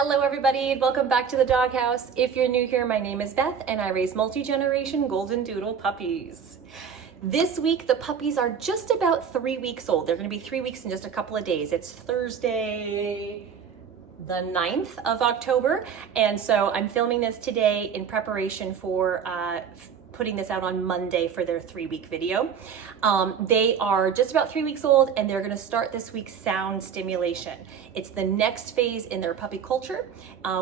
Hello everybody, welcome back to the doghouse. If you're new here, my name is Beth and I raise multi-generation golden doodle puppies. This week, the puppies are just about 3 weeks old. They're gonna be 3 weeks in just a couple of days. It's Thursday, the 9th of October. And so I'm filming this today in preparation for putting this out on Monday for their 3-week video. They are just about 3 weeks old and they're gonna start this week's sound stimulation. It's the next phase in their puppy culture.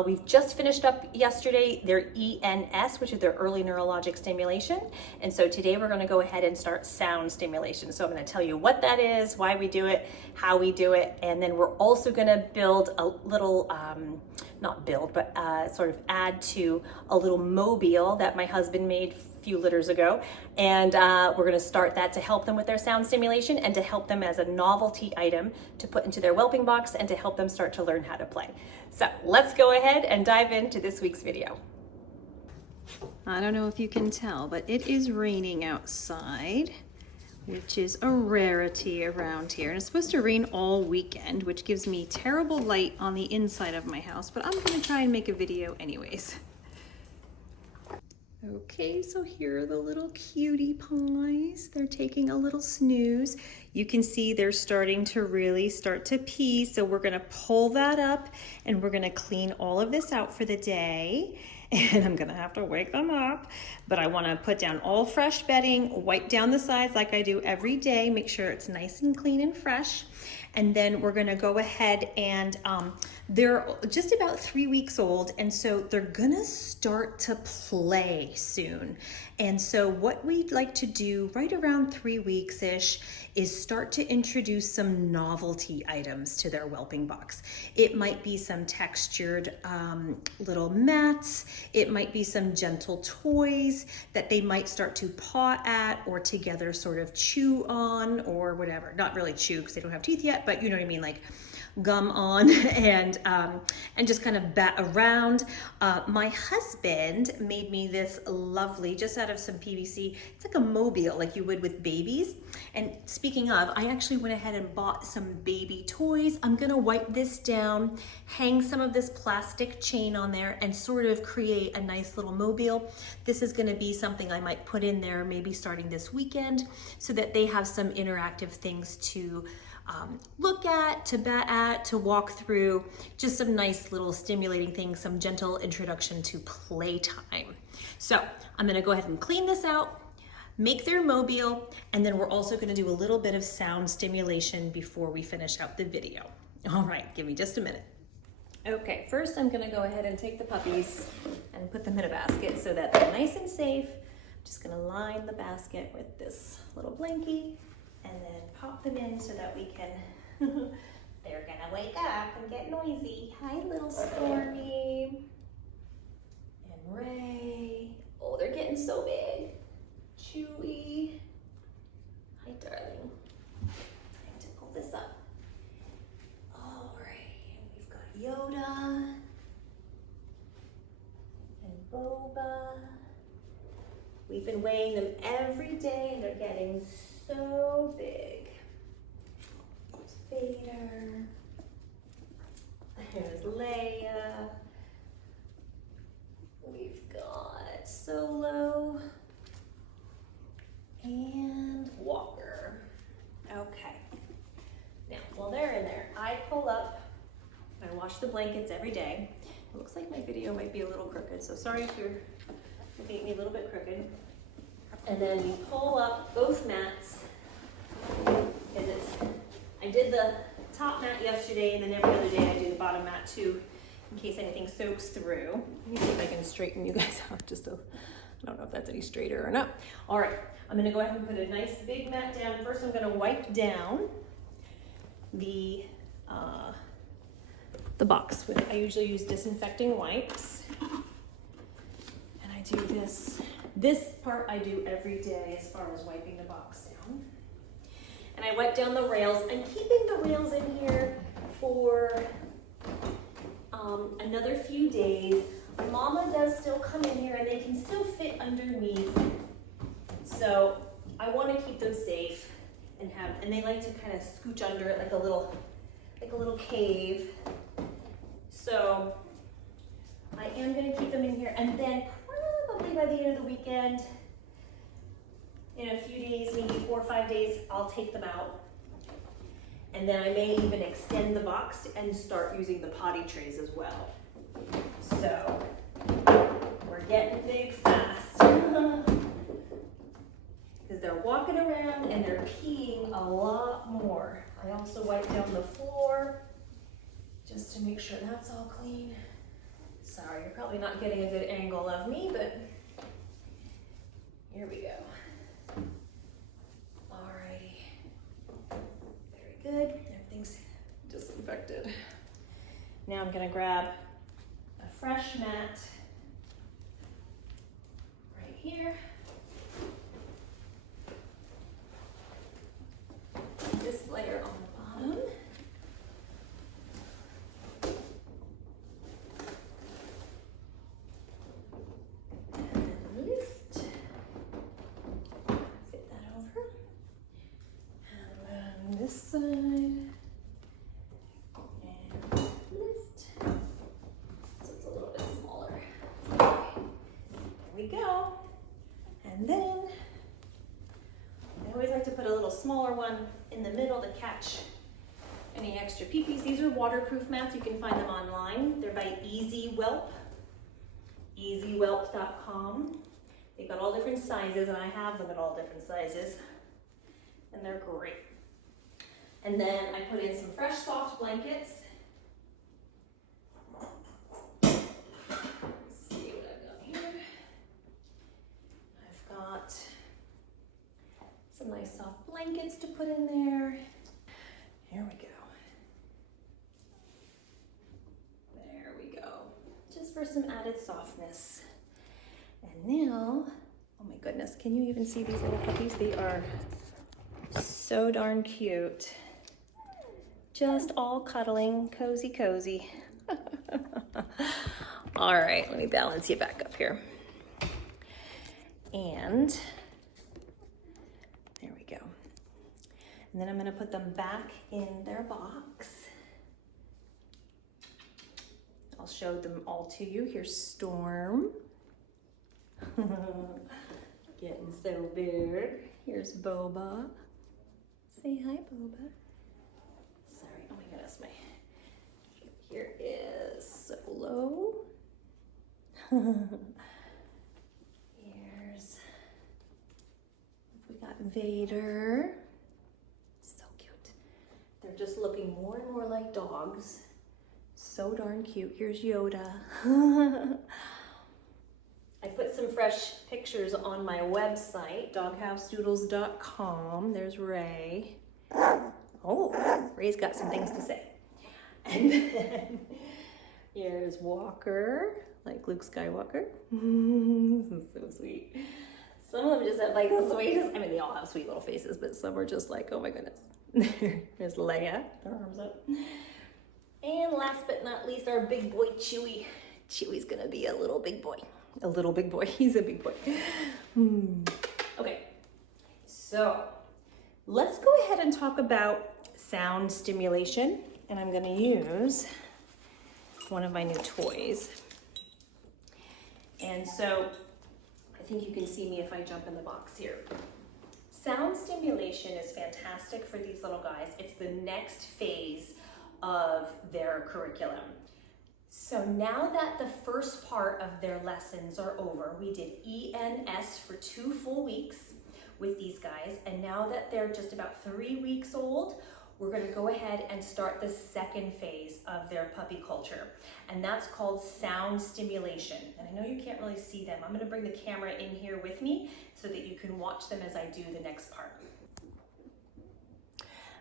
We've just finished up yesterday their ENS, which is their early neurologic stimulation. And so today we're gonna go ahead and start sound stimulation. So I'm gonna tell you what that is, why we do it, how we do it, and then we're also gonna build a little, not build, but sort of add to a little mobile that my husband made few litters ago, and we're going to start that to help them with their sound stimulation and to help them as a novelty item to put into their whelping box and to help them start to learn how to play. So let's go ahead and dive into this week's video. I don't know if you can tell, but it is raining outside, which is a rarity around here. And it's supposed to rain all weekend, which gives me terrible light on the inside of my house, but I'm going to try and make a video anyways. Okay, so here are the little cutie pies. They're taking a little snooze. You can see they're starting to really start to pee. So we're gonna pull that up and we're gonna clean all of this out for the day. And I'm gonna have to wake them up. But I wanna put down all fresh bedding, wipe down the sides like I do every day, make sure it's nice and clean and fresh. And then we're gonna go ahead and they're just about 3 weeks old, and so they're gonna start to play soon. And so what we'd like to do right around 3 weeks-ish is start to introduce some novelty items to their whelping box. It might be some textured little mats. It might be some gentle toys that they might start to paw at or together sort of chew on or whatever. Not really chew because they don't have teeth yet, but you know what I mean, like gum on and just kind of bat around. My husband made me this lovely, just out of some PVC, it's like a mobile like you would with babies. And speaking of, I actually went ahead and bought some baby toys. I'm gonna wipe this down, hang some of this plastic chain on there and sort of create a nice little mobile. This is gonna be something I might put in there maybe starting this weekend so that they have some interactive things to look at, to bat at, to walk through, just some nice little stimulating things, some gentle introduction to playtime. So I'm gonna go ahead and clean this out, make their mobile, and then we're also gonna do a little bit of sound stimulation before we finish out the video. All right, give me just a minute. Okay, first I'm gonna go ahead and take the puppies and put them in a basket so that they're nice and safe. I'm just gonna line the basket with this little blankie and then pop them in so that we can, they're gonna wake up and get noisy. Hi, little Stormy and Ray. Oh, they're getting so big. Chewy. Hi, darling. Time to pull this up. All right, we've got Yoda and Boba. We've been weighing them every day and they're getting so big. There's Vader. There's Leia. We've got Solo. And Walker. Okay. Now, while they're in there, I pull up, I wash the blankets every day. It looks like my video might be a little crooked, so sorry if you're looking at me a little bit crooked. And then you pull up both mats, because I did the top mat yesterday, and then every other day I do the bottom mat too, in case anything soaks through. Let me see if I can straighten you guys out just a, I don't know if that's any straighter or not. All right, I'm gonna go ahead and put a nice big mat down. First I'm gonna wipe down the box. I usually use disinfecting wipes. And I do this. This part I do every day as far as wiping the box down. And I wipe down the rails. I'm keeping the rails in here for another few days. Mama does still come in here and they can still fit underneath. So I want to keep them safe and they like to kind of scooch under it like a little cave. So am gonna keep them in here, and then probably by the end of the weekend, in a few days, maybe 4 or 5 days, I'll take them out. And then I may even extend the box and start using the potty trays as well. So, we're getting big fast. Because they're walking around and they're peeing a lot more. I also wipe down the floor just to make sure that's all clean. Sorry, you're probably not getting a good angle of me, but here we go. Alrighty. Very good. Everything's disinfected. Now I'm gonna grab a fresh mat right here. This layer on the bottom. And lift. Fit that over. And then this side. And lift. So it's a little bit smaller. Okay. There we go. And then I always like to put a little smaller one in the middle to catch any extra pee-pees. These are waterproof mats. You can find them online. They're by Easy Whelp, easywhelp.com. They've got all different sizes, and I have them in all different sizes, and they're great. And then I put in some fresh soft blankets. Let's see what I've got here. I've got some nice soft blankets to put in there. Here we go. There we go. Just for some added softness. And now, oh my goodness, can you even see these little puppies? They are so darn cute. Just all cuddling, cozy, cozy. All right, let me balance you back up here. And there we go. And then I'm gonna put them back in their box. I'll show them all to you. Here's Storm. Getting so big. Here's Boba. Say hi, Boba. Sorry, oh my goodness, my here is Solo. Here's, we got Vader. So cute. They're just looking more and more like dogs. So darn cute. Here's Yoda. I put some fresh pictures on my website, doghousedoodles.com. There's Ray. Oh, Ray's got some things to say. And then here's Walker, like Luke Skywalker. This is so sweet. Some of them just have like the sweetest, I mean, they all have sweet little faces, but some are just like, oh my goodness. There's Leia, her arms up. And last but not least, our big boy, Chewie. Chewie's gonna be a little big boy. A little big boy, he's a big boy. Okay, so let's go ahead and talk about sound stimulation. And I'm gonna use one of my new toys. And so I think you can see me if I jump in the box here. Sound stimulation is fantastic for these little guys. It's the next phase of their curriculum. So now that the first part of their lessons are over, we did ENS for 2 full weeks with these guys. And now that they're just about 3 weeks old, we're gonna go ahead and start the second phase of their puppy culture. And that's called sound stimulation. And I know you can't really see them. I'm gonna bring the camera in here with me so that you can watch them as I do the next part.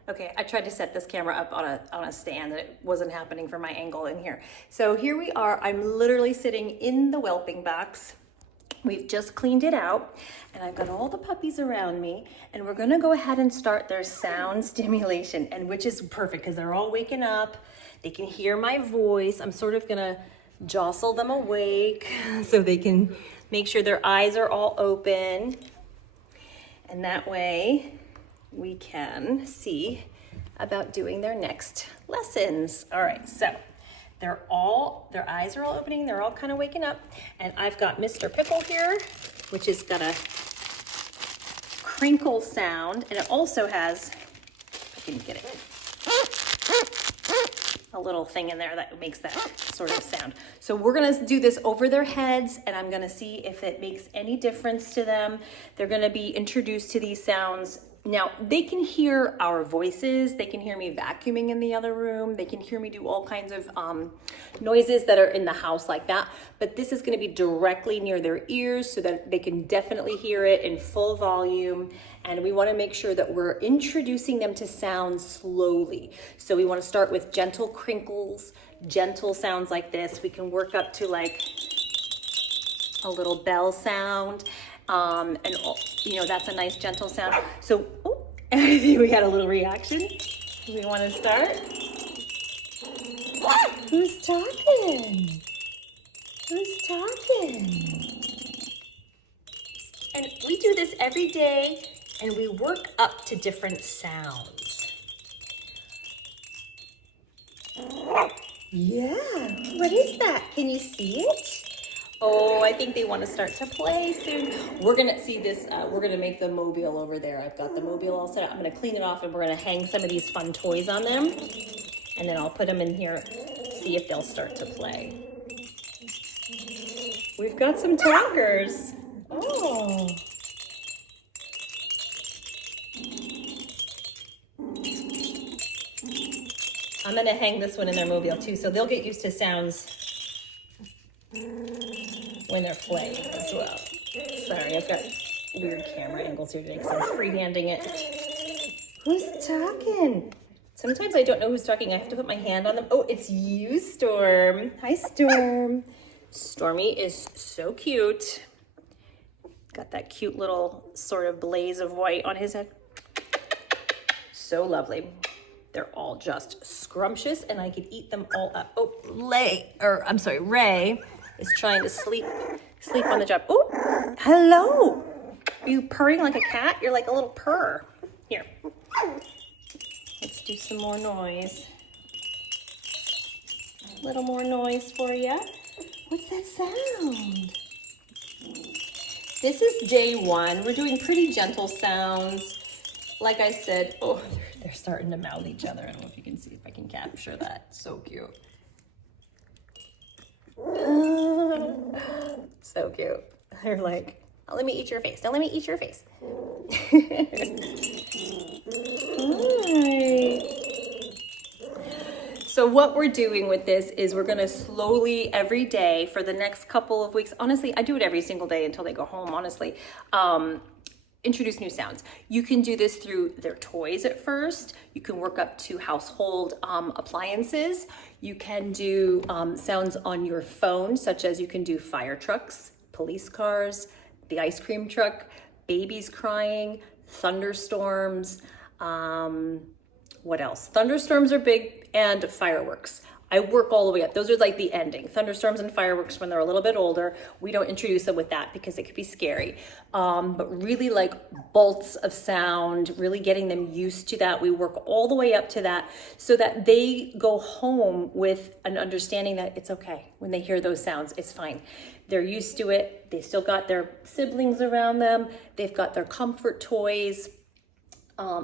Okay, I tried to set this camera up on a stand and it wasn't happening for my angle in here. So here we are, I'm literally sitting in the whelping box. We've just cleaned it out and I've got all the puppies around me and we're gonna go ahead and start their sound stimulation, and which is perfect because they're all waking up. They can hear my voice. I'm sort of gonna jostle them awake so they can make sure their eyes are all open. And that way we can see about doing their next lessons. All right, so their eyes are all opening, they're all kind of waking up. And I've got Mr. Pickle here, which has got a crinkle sound, and it also has, if I can get it, a little thing in there that makes that sort of sound. So we're gonna do this over their heads, and I'm gonna see if it makes any difference to them. They're gonna be introduced to these sounds. Now, they can hear our voices, they can hear me vacuuming in the other room, they can hear me do all kinds of noises that are in the house like that, but this is gonna be directly near their ears so that they can definitely hear it in full volume, and we wanna make sure that we're introducing them to sounds slowly. So we wanna start with gentle crinkles, gentle sounds like this. We can work up to like a little bell sound. And that's a nice gentle sound. So, I think we had a little reaction. We want to start. Who's talking? Who's talking? And we do this every day, and we work up to different sounds. Yeah, what is that? Can you see it? Oh, I think they want to start to play soon. We're gonna see this, we're gonna make the mobile over there. I've got the mobile all set up. I'm gonna clean it off, and we're gonna hang some of these fun toys on them. And then I'll put them in here, see if they'll start to play. We've got some talkers. Oh. I'm gonna hang this one in their mobile too, so they'll get used to sounds when they're playing as well. Sorry, I've got weird camera angles here today because I'm freehanding it. Who's talking? Sometimes I don't know who's talking. I have to put my hand on them. Oh, it's you, Storm. Hi, Storm. Stormy is so cute. Got that cute little sort of blaze of white on his head. So lovely. They're all just scrumptious, and I could eat them all up. Oh, Ray is trying to sleep on the job. Oh, hello. Are you purring like a cat? You're like a little purr. Here. Let's do some more noise. A little more noise for you. What's that sound? This is day one. We're doing pretty gentle sounds. Like I said, oh, they're starting to mouth each other. I don't know if you can see, if I can capture that. So cute. So cute. They're like, oh, let me eat your face. Don't let me eat your face. Hi. So what we're doing with this is we're going to slowly every day for the next couple of weeks. Honestly, I do it every single day until they go home, honestly. Introduce new sounds. You can do this through their toys at first. You can work up to household appliances. You can do sounds on your phone, such as you can do fire trucks, police cars, the ice cream truck, babies crying, thunderstorms. What else? Thunderstorms are big, and fireworks. I work all the way up. Those are like the ending. Thunderstorms and fireworks when they're a little bit older. We don't introduce them with that because it could be scary. But really like bolts of sound, really getting them used to that. We work all the way up to that so that they go home with an understanding that it's okay. When they hear those sounds, it's fine. They're used to it. They still got their siblings around them. They've got their comfort toys.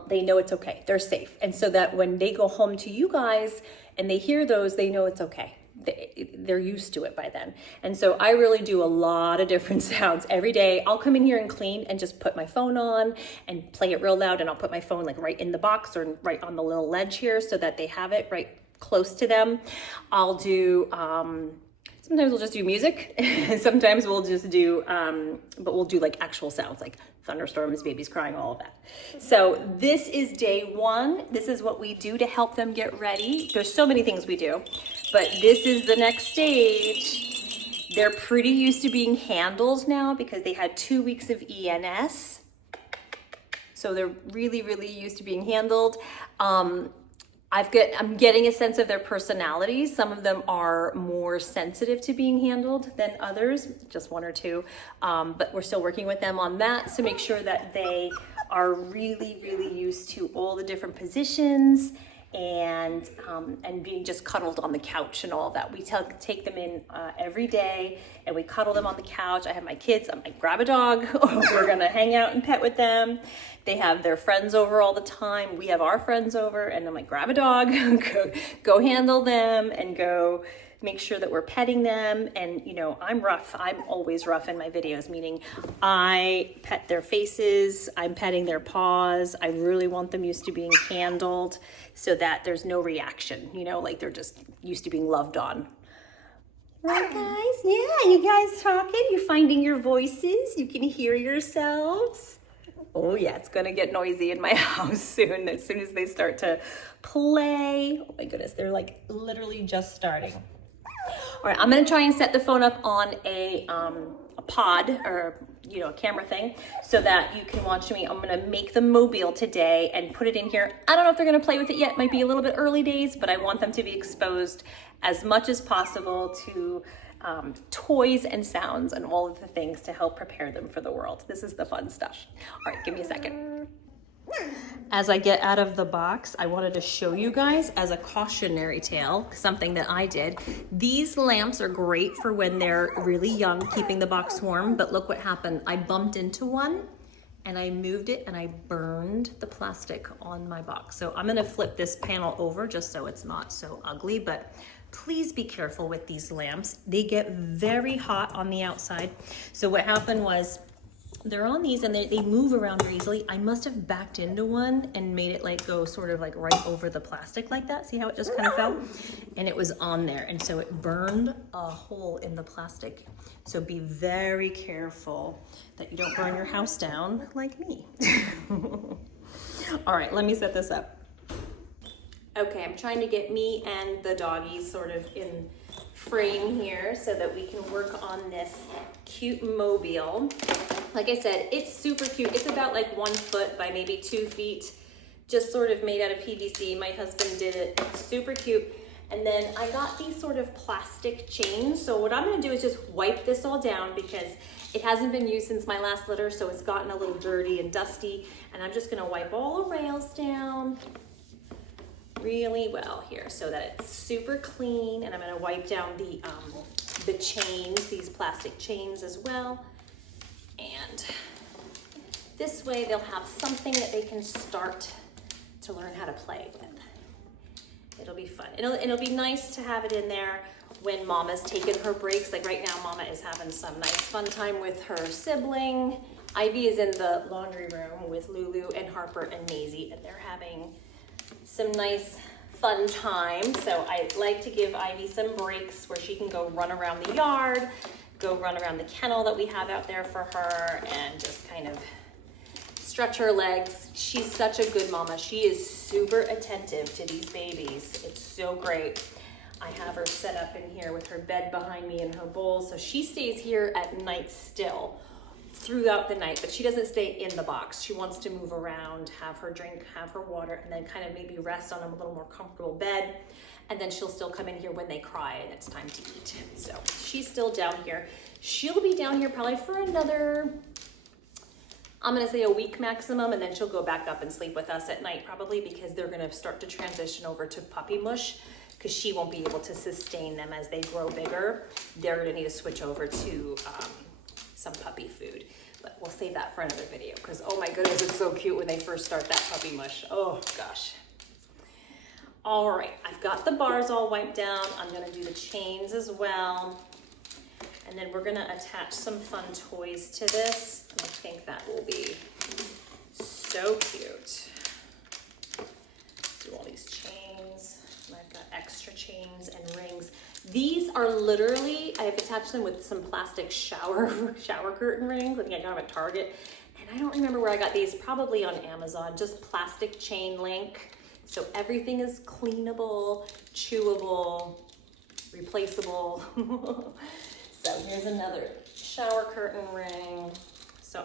They know it's okay. They're safe. And so that when they go home to you guys and they hear those, they know it's okay. They're used to it by then. And so I really do a lot of different sounds every day. I'll come in here and clean and just put my phone on and play it real loud. And I'll put my phone like right in the box or right on the little ledge here so that they have it right close to them. I'll do, sometimes we'll just do music. Sometimes we'll just do, but we'll do like actual sounds like thunderstorms, babies crying, all of that. So this is day one. This is what we do to help them get ready. There's so many things we do, but this is the next stage. They're pretty used to being handled now because they had 2 weeks of ENS. So they're really, really used to being handled. I'm getting a sense of their personalities. Some of them are more sensitive to being handled than others, just one or two. But we're still working with them on that to make sure that they are really, really used to all the different positions and being just cuddled on the couch and all of that. We take them in every day, and we cuddle them on the couch. I have my kids, I'm like, grab a dog, we're gonna hang out and pet with them. They have their friends over all the time. We have our friends over, and I'm like, grab a dog, go handle them, and go make sure that we're petting them. And you know, I'm rough. I'm always rough in my videos, meaning I pet their faces, I'm petting their paws. I really want them used to being handled so that there's no reaction, you know, like they're just used to being loved on. Right, guys? Yeah, you guys talking? You're finding your voices? You can hear yourselves? Oh yeah, it's gonna get noisy in my house soon, as soon as they start to play. Oh my goodness, they're like literally just starting. All right, I'm gonna try and set the phone up on a pod, or you know, a camera thing, so that you can watch me. I'm gonna make them mobile today and put it in here. I don't know if they're gonna play with it yet. Might be a little bit early days, but I want them to be exposed as much as possible to toys and sounds and all of the things to help prepare them for the world. This is the fun stuff. All right, give me a second. As I get out of the box, I wanted to show you guys as a cautionary tale, something that I did. These lamps are great for when they're really young, keeping the box warm, but look what happened. I bumped into one and I moved it and I burned the plastic on my box. So I'm gonna flip this panel over just so it's not so ugly, but please be careful with these lamps. They get very hot on the outside. So what happened was, they're on these and they move around very easily. I must have backed into one and made it like go sort of like right over the plastic like that. See how it just kind of fell? And it was on there. And so it burned a hole in the plastic. So be very careful that you don't burn your house down like me. All right, let me set this up. Okay, I'm trying to get me and the doggies sort of in frame here so that we can work on this cute mobile. Like I said, it's super cute. It's about like 1 foot by maybe 2 feet, just sort of made out of PVC. My husband did it, super cute. And then I got these sort of plastic chains. So what I'm gonna do is just wipe this all down because it hasn't been used since my last litter, so it's gotten a little dirty and dusty. And I'm just gonna wipe all the rails down really well here so that it's super clean. And I'm gonna wipe down the chains, these plastic chains as well. And this way they'll have something that they can start to learn how to play with. It'll be fun. It'll be nice to have it in there when Mama's taking her breaks. Like right now, Mama is having some nice fun time with her sibling. Ivy is in the laundry room with Lulu and Harper and Maisie, and they're having some nice fun time. So I like to give Ivy some breaks where she can go run around the yard, go run around the kennel that we have out there for her, and just kind of stretch her legs. She's such a good mama. She is super attentive to these babies. It's so great. I have her set up in here with her bed behind me and her bowl. So she stays here at night still throughout the night, but she doesn't stay in the box. She wants to move around, have her drink, have her water, and then kind of maybe rest on a little more comfortable bed. And then she'll still come in here when they cry and it's time to eat. So she's still down here. She'll be down here probably for another, I'm gonna say a week maximum, and then she'll go back up and sleep with us at night probably, because they're gonna start to transition over to puppy mush because she won't be able to sustain them as they grow bigger. They're gonna need to switch over to some puppy food. But we'll save that for another video because oh my goodness, it's so cute when they first start that puppy mush. Oh gosh. All right, I've got the bars all wiped down. I'm gonna do the chains as well. And then we're gonna attach some fun toys to this. I think that will be so cute. Do all these chains. And I've got extra chains and rings. These are literally, I've attached them with some plastic shower curtain rings. I think I got them at Target. And I don't remember where I got these, probably on Amazon, just plastic chain link. So everything is cleanable, chewable, replaceable. So here's another shower curtain ring. So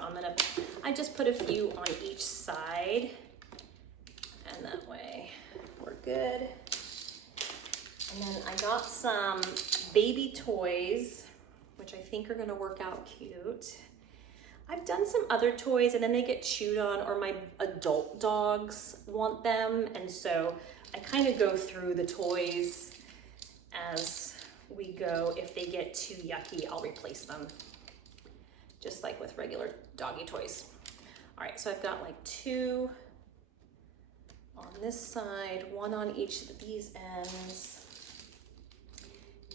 I just put a few on each side, and that way we're good. And then I got some baby toys, which I think are gonna work out cute. I've done some other toys and then they get chewed on, or my adult dogs want them. And so I kind of go through the toys as we go. If they get too yucky, I'll replace them, just like with regular doggy toys. All right, so I've got like 2 on this side, 1 on each of these ends.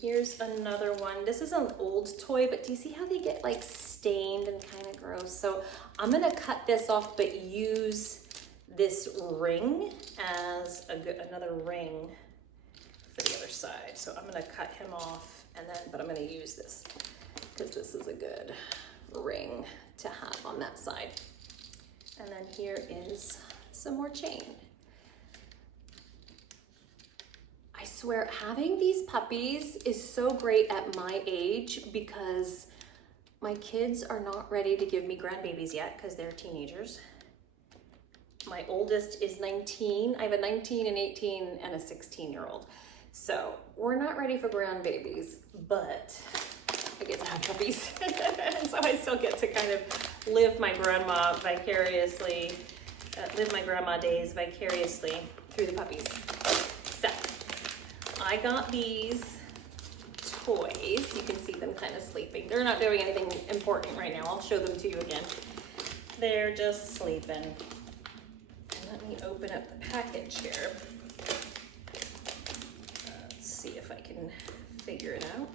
Here's another one. This is an old toy, but do you see how they get like stained and kind of gross? So I'm gonna cut this off, but use this ring as another ring for the other side. So I'm gonna cut him off, and then, but I'm gonna use this because this is a good ring to have on that side. And then here is some more chain. I swear, having these puppies is so great at my age because my kids are not ready to give me grandbabies yet because they're teenagers. My oldest is 19. I have a 19, an 18, and a 16-year-old. So we're not ready for grandbabies, but I get to have puppies. And so I still get to kind of live my grandma vicariously, live my grandma days vicariously through the puppies. So I got these toys. You can see them kind of sleeping. They're not doing anything important right now. I'll show them to you again. They're just sleeping. And let me open up the package here. Let's see if I can figure it out.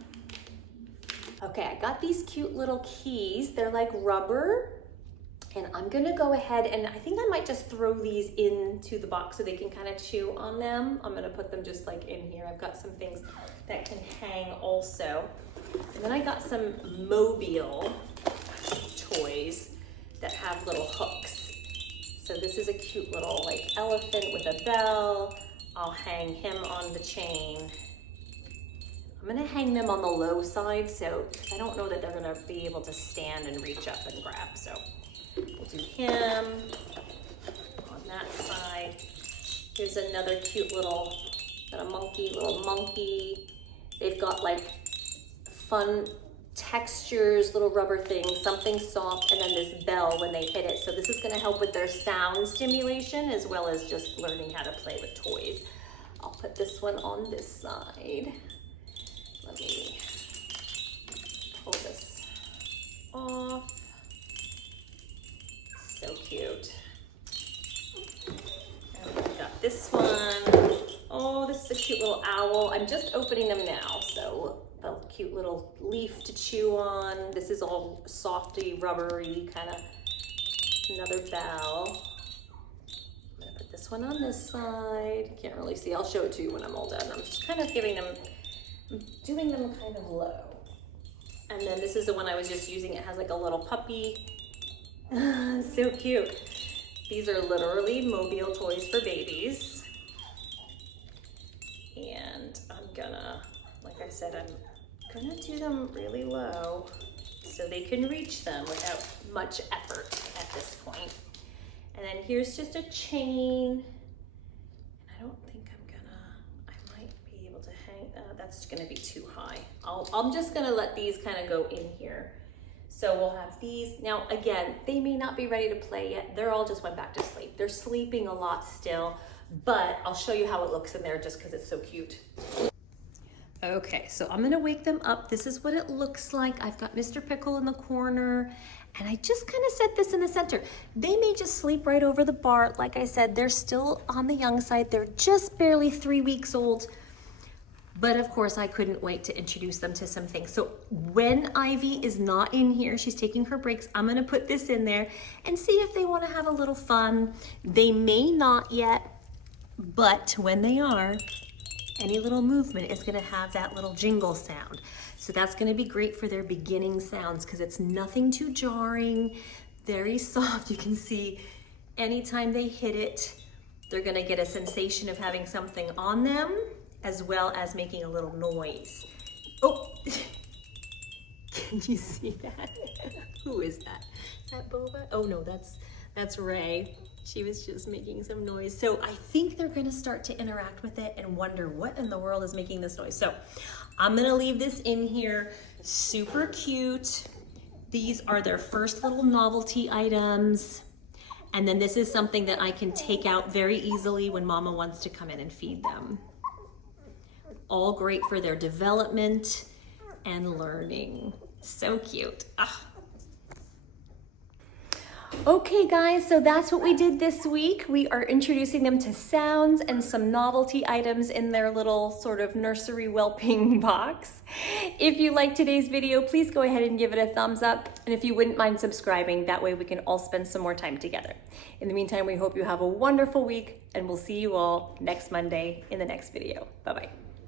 Okay, I got these cute little keys. They're like rubber. And I'm gonna go ahead and I think I might just throw these into the box so they can kind of chew on them. I'm gonna put them just like in here. I've got some things that can hang also. And then I got some mobile toys that have little hooks. So this is a cute little like elephant with a bell. I'll hang him on the chain. I'm gonna hang them on the low side, so because I don't know that they're gonna be able to stand and reach up and grab. So we'll do him on that side. Here's another cute little monkey. They've got like fun textures, little rubber things, something soft, and then this bell when they hit it. So this is gonna help with their sound stimulation as well as just learning how to play with toys. I'll put this one on this side. Let me pull this off. So cute. And we've got this one. Oh, this is a cute little owl. I'm just opening them now. So a cute little leaf to chew on. This is all softy, rubbery, kind of another bell. I'm gonna put this one on this side. Can't really see. I'll show it to you when I'm all done. I'm just kind of giving them, doing them kind of low. And then this is the one I was just using. It has like a little puppy. So cute. These are literally mobile toys for babies. And I'm gonna, like I said, I'm gonna do them really low so they can reach them without much effort at this point. And then here's just a chain. I don't think I might be able to hang, that's gonna be too high. I'm just gonna let these kind of go in here. So we'll have these. Now, again, they may not be ready to play yet. They're all just went back to sleep. They're sleeping a lot still, but I'll show you how it looks in there just because it's so cute. Okay, so I'm gonna wake them up. This is what it looks like. I've got Mr. Pickle in the corner, and I just kind of set this in the center. They may just sleep right over the bar. Like I said, they're still on the young side. They're just barely 3 weeks old. But of course, I couldn't wait to introduce them to some things. So when Ivy is not in here, she's taking her breaks, I'm gonna put this in there and see if they wanna have a little fun. They may not yet, but when they are, any little movement is gonna have that little jingle sound. So that's gonna be great for their beginning sounds because it's nothing too jarring, very soft. You can see anytime they hit it, they're gonna get a sensation of having something on them, as well as making a little noise. Oh, can you see that? Who is that? Is that Boba? Oh no, that's Ray. She was just making some noise. So I think they're gonna start to interact with it and wonder what in the world is making this noise. So I'm gonna leave this in here, super cute. These are their first little novelty items. And then this is something that I can take out very easily when mama wants to come in and feed them. All great for their development and learning. So cute. Ah. Okay guys, so that's what we did this week. We are introducing them to sounds and some novelty items in their little sort of nursery whelping box. If you liked today's video, please go ahead and give it a thumbs up. And if you wouldn't mind subscribing, that way we can all spend some more time together. In the meantime, we hope you have a wonderful week and we'll see you all next Monday in the next video. Bye-bye.